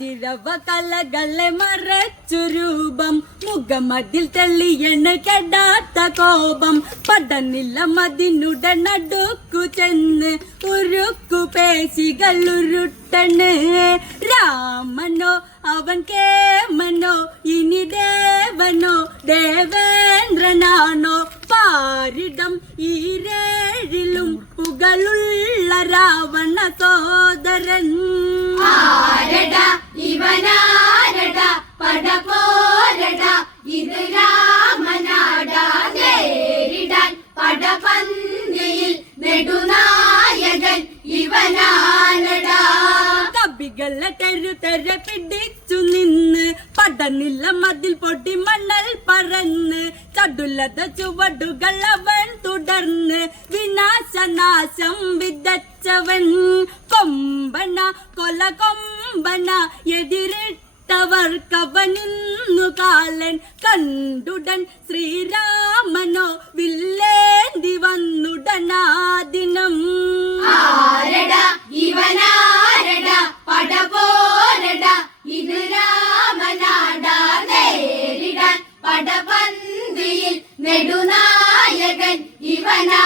കതിരവ കലകളെ മറച്ചു രൂപം മുഖമതിൽ തെളിയണ് കെടാത്ത കോപം പടനില മതിനുടനടുക്കു ചെന്ന് ഉരുക്കു പേശികൾ ഉരുട്ടണ് രാമനോ അവൻ കേമനോ ഇനി ദേവനോ ദേവേന്ദ്രനാണോ പാരിടം ഈരേഴിലും പുകളുള്ള രാവണ സോദരൻ ആരടാ ഇവനാരടാ പടപോരടാ ഇത് രാമനാടാ നേരിടാൻ പടപന്തിയിൽ നെടുനായകൻ ഇവനാരടാ കവികളെ തെര പിടിച്ചു നിന്ന് പടനില മതിൽ പൊടി മണൽ പറന്ന് ചടുലത ചുവടുകൾ അവൻ തുടർന്ന് വിനാശനാശം വിതച്ചവൻ കൊമ്പന കൊല കൊമ്പന എതിരിട്ടവർക്കവനിന്നു കാലൻ കണ്ടുടൻ ശ്രീരാമനോ വില്ലേന്തി വന്നുടനാദിനം ആരടാ ഇവനാരടാ പടപോരടാ ഇത് രാമനാടാ നേരിടാൻ പടപന്തിയിൽ നെടുനായകൻ ഇവനാ